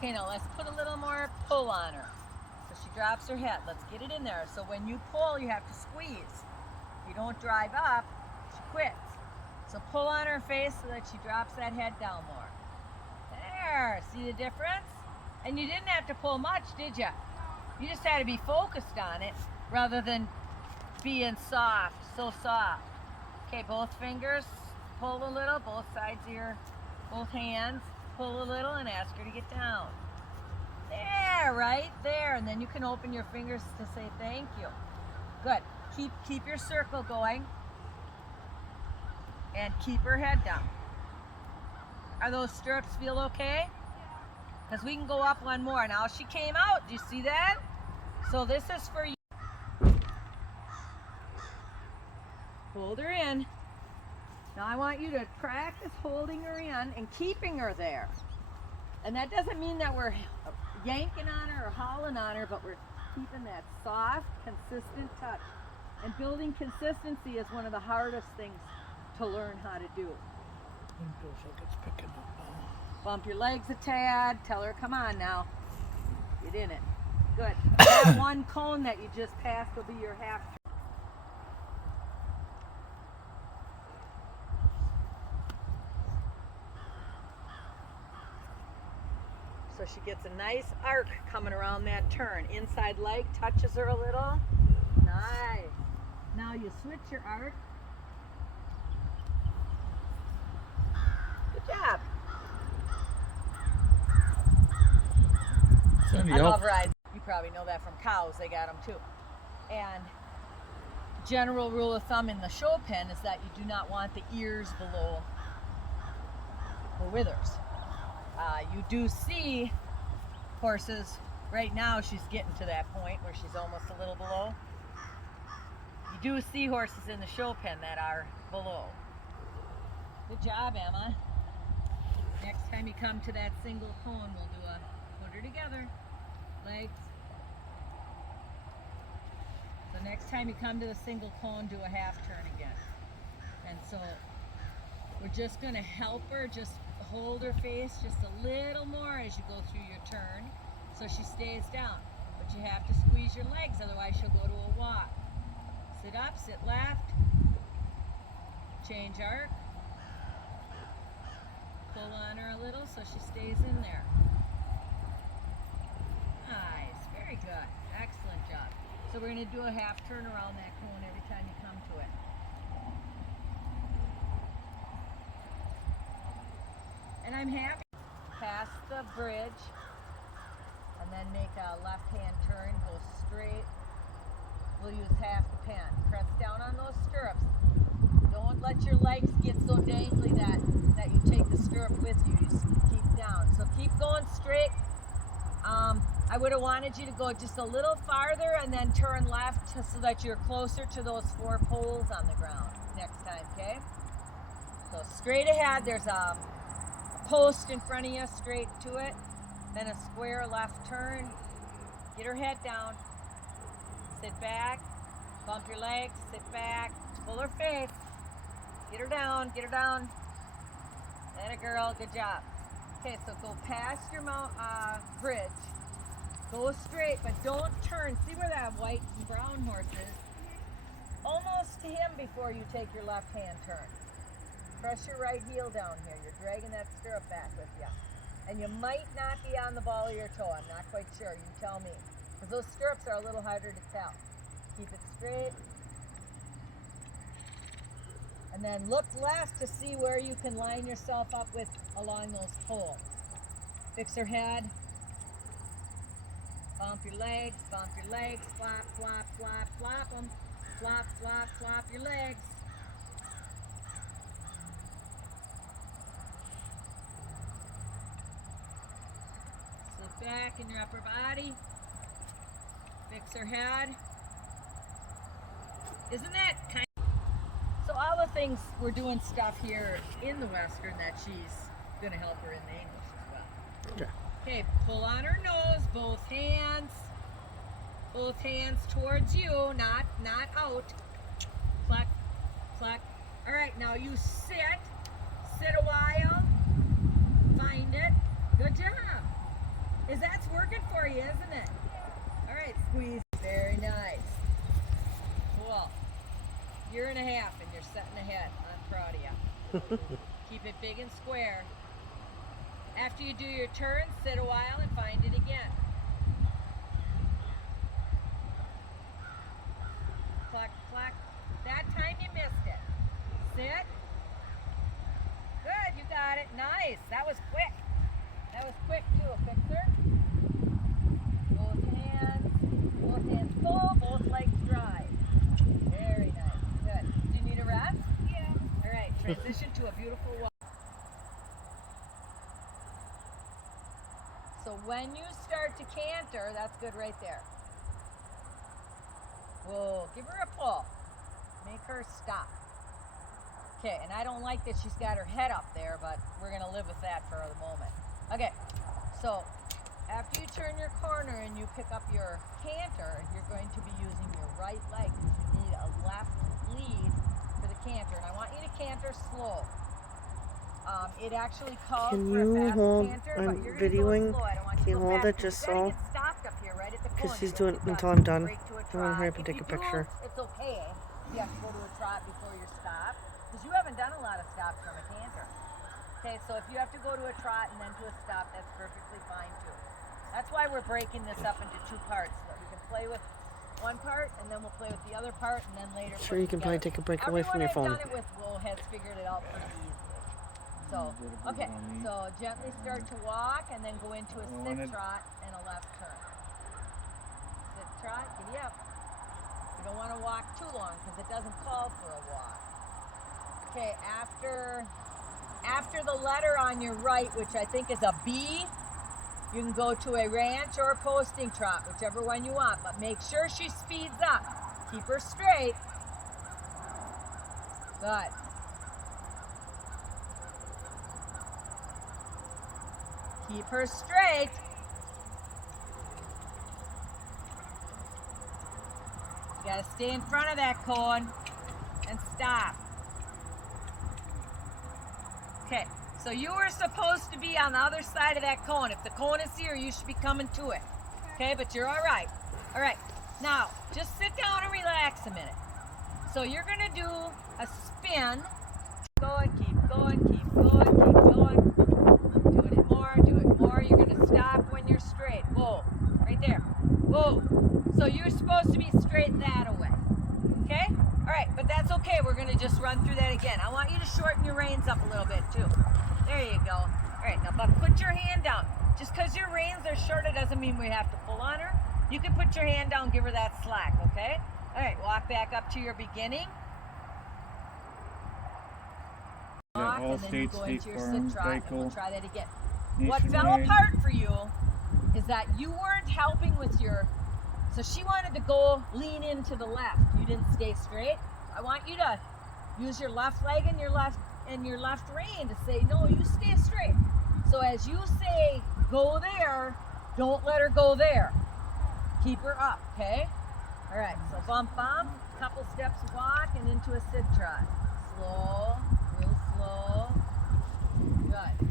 Okay, now let's put a little more pull on her. So she drops her head. Let's get it in there. So when you pull, you have to squeeze. If you don't drive up, she quits. So pull on her face so that she drops that head down more. There, see the difference? And you didn't have to pull much, did you? You just had to be focused on it rather than being soft, so soft. Okay, both fingers, pull a little, both sides of your, both hands, pull a little and ask her to get down. There, right there. And then you can open your fingers to say thank you. Good. Keep your circle going. And keep her head down. Are those stirrups feel okay? Because we can go up one more. Now she came out. Do you see that? So this is for you. Hold her in. Now I want you to practice holding her in and keeping her there. And that doesn't mean that we're yanking on her or hauling on her, but we're keeping that soft, consistent touch. And building consistency is one of the hardest things to learn how to do. It feels like it's picking up now. Bump your legs a tad. Tell her, come on now. Get in it. Good. That one cone that you just passed will be your half. So she gets a nice arc coming around that turn. Inside leg touches her a little. Nice. Now you switch your arc. Good job. Sandy, I love riding. You probably know that from cows. They got them too. And general rule of thumb in the show pen is that you do not want the ears below the withers. You do see horses, right now she's getting to that point where she's almost a little below. You do see horses in the show pen that are below. Good job, Emma. Next time you come to that single cone, we'll do a put her together, legs. So next time you come to the single cone, do a half turn again. And so we're just going to help her, just hold her face just a little more as you go through your turn so she stays down. But you have to squeeze your legs, otherwise she'll go to a walk. Sit up, sit left, change arc, pull on her a little so she stays in there. Nice, very good, excellent job. So we're going to do a half turn around that cone every time you come to it. And I'm happy. Pass the bridge and then make a left-hand turn, go straight. We'll use half the pen. Press down on those stirrups. Don't let your legs get so dangly that you take the stirrup with you. You just keep down. So keep going straight. I would have wanted you to go just a little farther and then turn left so that you're closer to those 4 poles on the ground next time, okay? So straight ahead, there's a post in front of you, straight to it, then a square left turn. Get her head down, sit back, bump your legs, sit back, pull her face, get her down, that a girl, good job. Okay, so go past your bridge, go straight, but don't turn. See where that white and brown horse is? Almost to him before you take your left hand turn. Press your right heel down here. You're dragging that stirrup back with you. And you might not be on the ball of your toe. I'm not quite sure. You tell me. Because those stirrups are a little harder to tell. Keep it straight. And then look left to see where you can line yourself up with along those poles. Fix her head. Bump your legs, flop, flop, flop, flop them. Flop, flop, flop your legs. Back in your upper body. Fix her head. Isn't that kind of... So all the things, we're doing stuff here in the Western that she's going to help her in the English as well. Okay. Okay, pull on her nose, both hands towards you, not out. Pluck, pluck. All right, now you sit a while, find it. Good job. for you, isn't it? All right, squeeze. Very nice. Cool. Year and a half and you're setting ahead. I'm proud of you. Keep it big and square. After you do your turn, sit a while and find it again. Cluck, cluck. That time you missed it. Sit. Good, you got it. Nice. That was quick. That was quick too. Fixer. Both hands full, both legs dry. Very nice. Good. Do you need a rest? Yeah. All right. Transition to a beautiful walk. So when you start to canter, that's good right there. Whoa, give her a pull. Make her stop. Okay, and I don't like that she's got her head up there, but we're gonna live with that for the moment. Okay, so after you turn your corner and you pick up your canter, you're going to be using your right leg. You need a left lead for the canter, and I want you to canter slow. It actually calls Can for a you fast hold? canter, I'm but you're gonna videoing. go slow. I don't want you Can to you go hold fast, it just 'cause you gotta so? get stopped up here, right at the Because cone. she's You doing don't get until stopped. I'm done. Break to a I want trot. her to If take you a picture. do, it's okay. You have to go to a trot before your stop, because you haven't done a lot of stops from a canter. Okay, so if you have to go to a trot and then to a stop, that's perfectly fine too. That's why we're breaking this up into two parts, so that we can play with one part and then we'll play with the other part and then later. Sure, put you can probably together. take a break away from your phone. Everyone I've done it with has figured it out pretty easily. So, okay, so gently start to walk and then go into a sit trot and a left turn. Sit trot, giddy up. You don't want to walk too long because it doesn't call for a walk. Okay, after the letter on your right, which I think is a B, you can go to a ranch or a posting trot, whichever one you want, but make sure she speeds up. Keep her straight. Good. Keep her straight. You gotta stay in front of that cone and stop. Okay, so you were supposed to be on the other side of that cone. If the cone is here, you should be coming to it. Okay, but you're all right. All right, now just sit down and relax a minute. So you're gonna do a spin. Go and keep going, keep going, keep going. Doing it more, do it more. You're gonna stop when you're straight. Whoa, right there. Whoa. So you're supposed to be straight that way. Okay? All right, but that's okay. We're gonna just run through that again. I want you to shorten your reins up a little bit too. There you go. All right, now but put your hand down. Just because your reins are shorter doesn't mean we have to pull on her. You can put your hand down, give her that slack, okay? All right, walk back up to your beginning. Walk, and then you go into your sit trot, and we'll try that again. What fell apart for you is that you weren't helping with your, so she wanted to go lean into the left. You didn't stay straight. I want you to use your left leg and your left rein to say, no, you stay straight. So as you say, go there, don't let her go there. Keep her up, okay? All right, so bump, bump, couple steps walk, and into a sit trot. Slow, real slow. Good.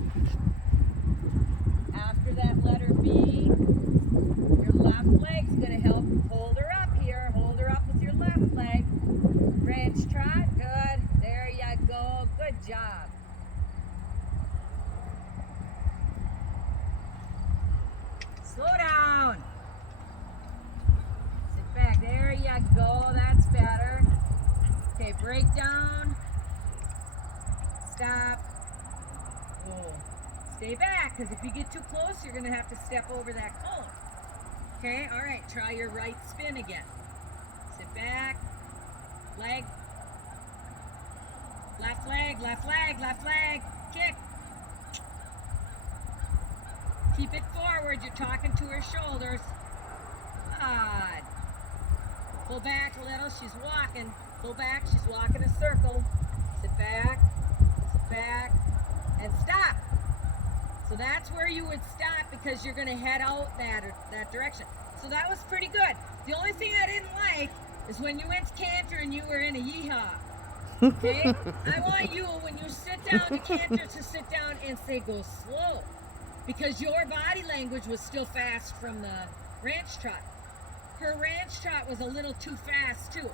After that letter B, your left leg's gonna help hold her up here. Hold her up with your left leg. Ranch trot, good. There you go, good job. Slow down. Sit back, there you go, that's better. Okay, break down. Stop. Oh. Stay back, because if you get too close, you're going to have to step over that cone. Okay, all right, try your right spin again. Sit back, leg, left leg, left leg, left leg, kick. Keep it forward, you're talking to her shoulders. Good. Pull back a little, she's walking. Pull back, she's walking a circle. Sit back, and stop. So that's where you would stop because you're going to head out that direction. So that was pretty good. The only thing I didn't like is when you went to canter and you were in a yeehaw. Okay? I want you, when you sit down to canter, to sit down and say go slow. because your body language was still fast from the ranch trot. Her ranch trot was a little too fast too.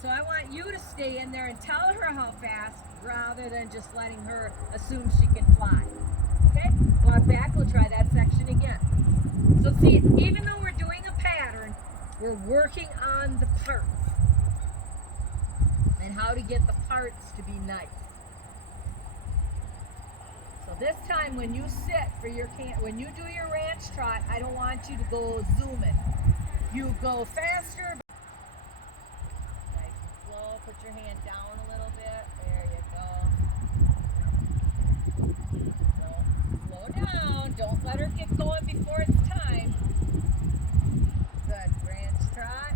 So I want you to stay in there and tell her how fast rather than just letting her assume she can fly. Okay? Walk back, we'll try that section again. So see, even though we're doing a pattern, we're working on the parts and how to get the parts to be nice. So this time when you sit for your when you do your ranch trot, I don't want you to go zooming. You go faster. Nice and slow. Put your hand down a little bit. There you go. So, slow down. Don't let her get going before it's time. Good. Ranch trot.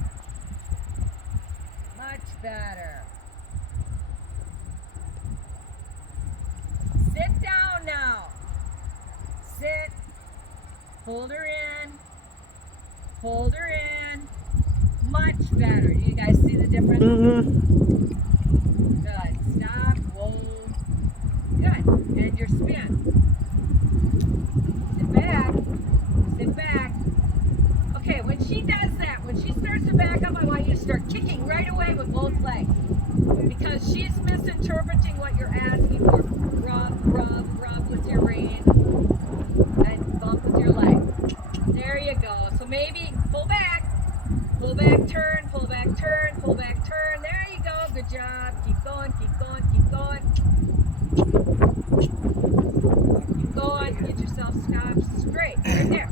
Much better. Sit down now. Sit. Hold her in. Hold her in. Much better. You guys see the difference? Good. Stop. Whoa. Good. And your spin. Sit back. Sit back. Okay, when she does that, when she starts to back up, I want you to start kicking right away with both legs. Because she's misinterpreting what you're asking for. Rub, rub, rub with your rein. And bump with your leg. There you go. So maybe pull back, turn, pull back, turn, pull back, turn. There you go. Good job. Keep going, keep going, keep going. Keep going. Get yourself stopped straight. Right there.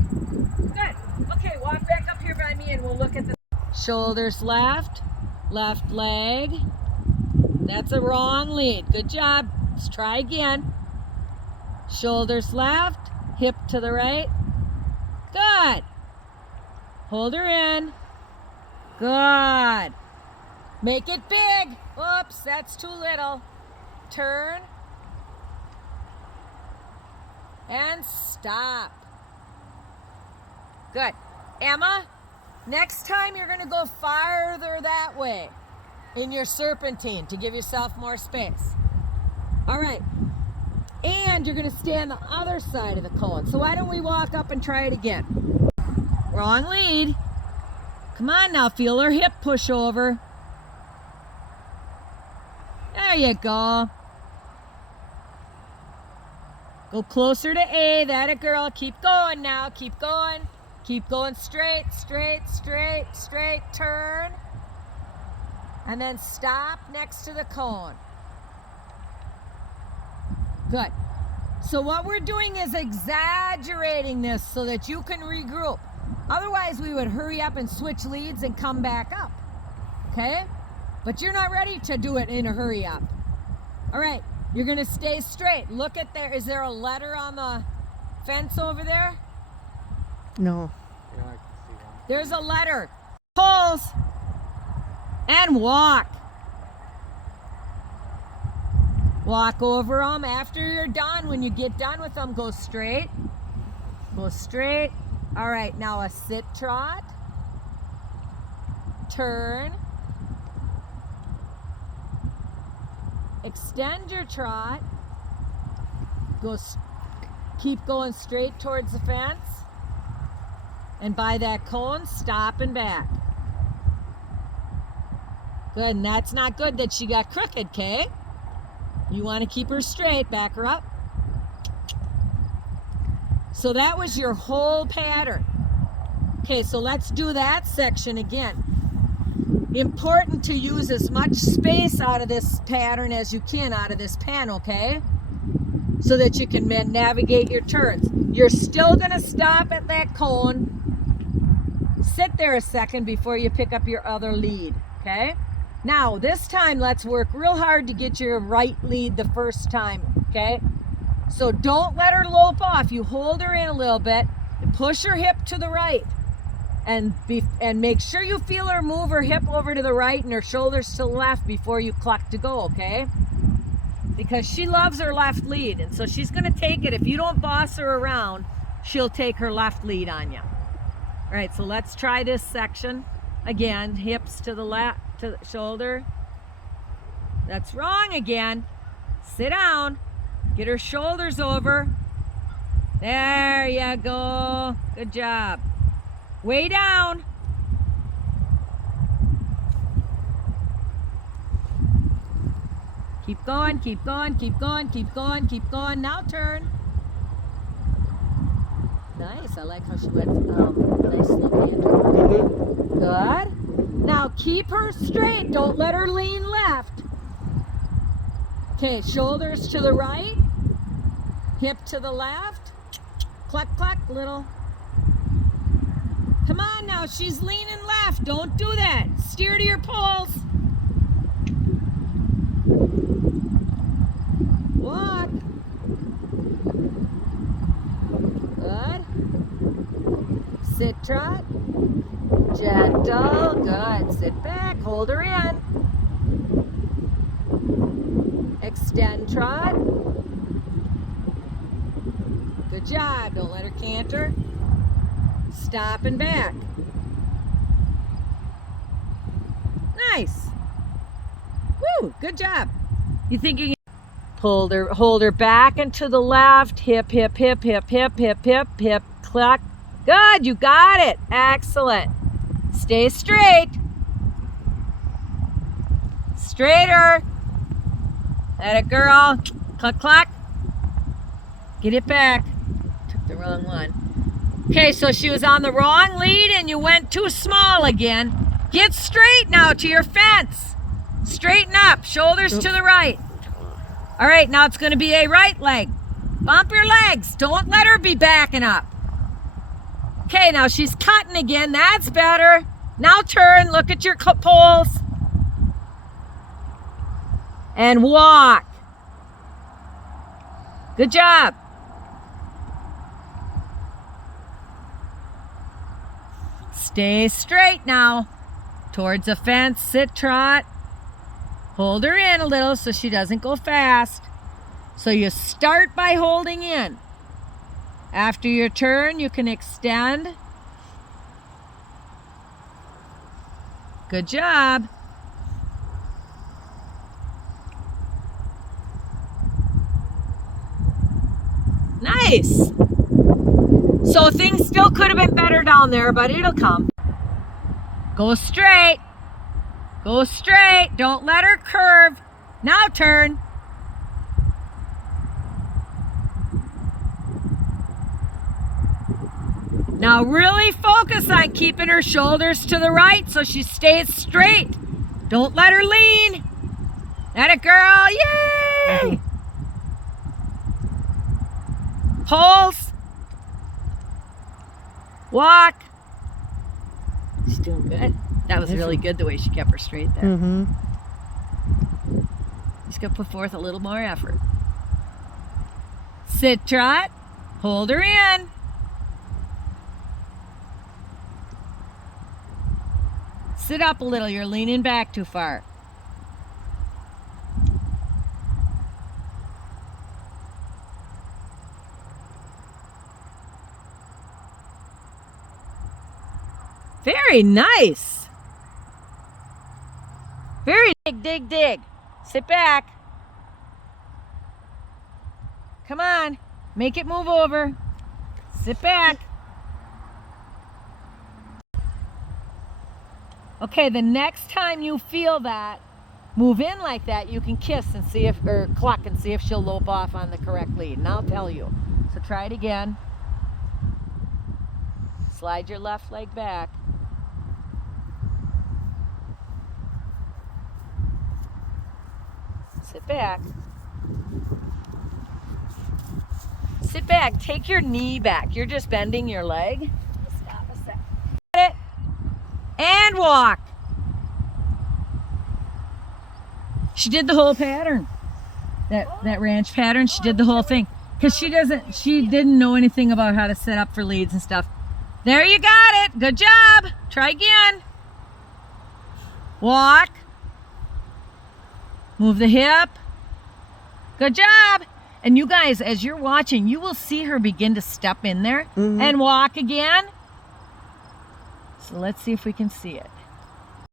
Good. Okay, walk back up here by me and we'll look at the shoulders left, left leg. That's a wrong lead. Good job. Let's try again. Shoulders left, hip to the right. Good. Hold her in. Good. Make it big. Oops, that's too little. Turn. And stop. Good. Emma, next time you're going to go farther that way in your serpentine to give yourself more space. All right. And you're going to stay on the other side of the cone. So why don't we walk up and try it again? Wrong lead. Come on now, feel her hip push over. There you go. Go closer to A. That a girl. Keep going now. Keep going. Keep going straight, straight, straight, straight. Turn. And then stop next to the cone. Good. So what we're doing is exaggerating this so that you can regroup. Otherwise, we would hurry up and switch leads and come back up. Okay? But you're not ready to do it in a hurry up. All right. You're going to stay straight. Look at there. Is there a letter on the fence over there? No. Yeah, I can see one. There's a letter. Pulls. And walk. Walk over them. After you're done, when you get done with them, go straight. Go straight. All right, now a sit trot. Turn. Extend your trot. Go. Keep going straight towards the fence. And by that cone, stop and back. Good, and that's not good that she got crooked, okay? You want to keep her straight, back her up. So that was your whole pattern. Okay, so let's do that section again. Important to use as much space out of this pattern as you can out of this pen, okay? So that you can navigate your turns. You're still going to stop at that cone. Sit there a second before you pick up your other lead, okay? Now, this time, let's work real hard to get your right lead the first time, okay? So don't let her lope off. You hold her in a little bit, push her hip to the right, and make sure you feel her move her hip over to the right and her shoulders to the left before you cluck to go, okay? Because she loves her left lead, and so she's going to take it. If you don't boss her around, she'll take her left lead on you. All right, so let's try this section. Again, hips to the left, to the shoulder. That's wrong again. Sit down. Get her shoulders over. There you go. Good job. Way down. Keep going, keep going, keep going, keep going, keep going. Now turn. Nice. I like how she went nice slow canter. Mm-hmm. Good. Now keep her straight. Don't let her lean left. Okay, shoulders to the right. Hip to the left. Cluck, cluck, little. Come on now, she's leaning left. Don't do that. Steer to your poles. Walk. Good. Sit trot. Gentle. Good. Sit back. Hold her in. Extend trot. Good job. Don't let her canter. Stop and back. Nice. Woo, good job. You think you can hold her back and to the left. Hip, hip, hip, hip, hip, hip, hip, hip, cluck. Good, you got it. Excellent. Stay straight. Straighter. Let it, girl. Cluck, cluck. Get it back. Took the wrong one. Okay, so she was on the wrong lead and you went too small again. Get straight now to your fence. Straighten up, shoulders to the right. All right, now it's going to be a right leg. Bump your legs. Don't let her be backing up. Okay, now she's cutting again. That's better. Now turn, look at your poles. And walk. Good job. Stay straight now. Towards the fence, sit trot. Hold her in a little so she doesn't go fast. So you start by holding in. After your turn, you can extend. Good job. Nice. So things still could have been better down there, but it'll come. Go straight. Go straight. Don't let her curve. Now turn. Now really focus on keeping her shoulders to the right so she stays straight. Don't let her lean. That it, girl. Yay! Poles. Walk. She's doing good. That was really good the way she kept her straight there. Mm-hmm. Just gotta put forth a little more effort. Sit trot. Hold her in. Sit up a little. You're leaning back too far. Very nice. Very dig, dig, dig. Sit back. Come on. Make it move over. Sit back. Okay, the next time you feel that, move in like that, you can kiss and see if, or cluck and see if she'll lope off on the correct lead. And I'll tell you. So try it again. Slide your left leg back. Sit back. Sit back. Take your knee back. You're just bending your leg. Stop a sec. Get it. And walk. She did the whole pattern. That ranch pattern, she did the whole thing. Because she didn't know anything about how to set up for leads and stuff. There you got it. Good job. Try again. Walk. Move the hip. Good job. And you guys, as you're watching, you will see her begin to step in there and walk again. So let's see if we can see it.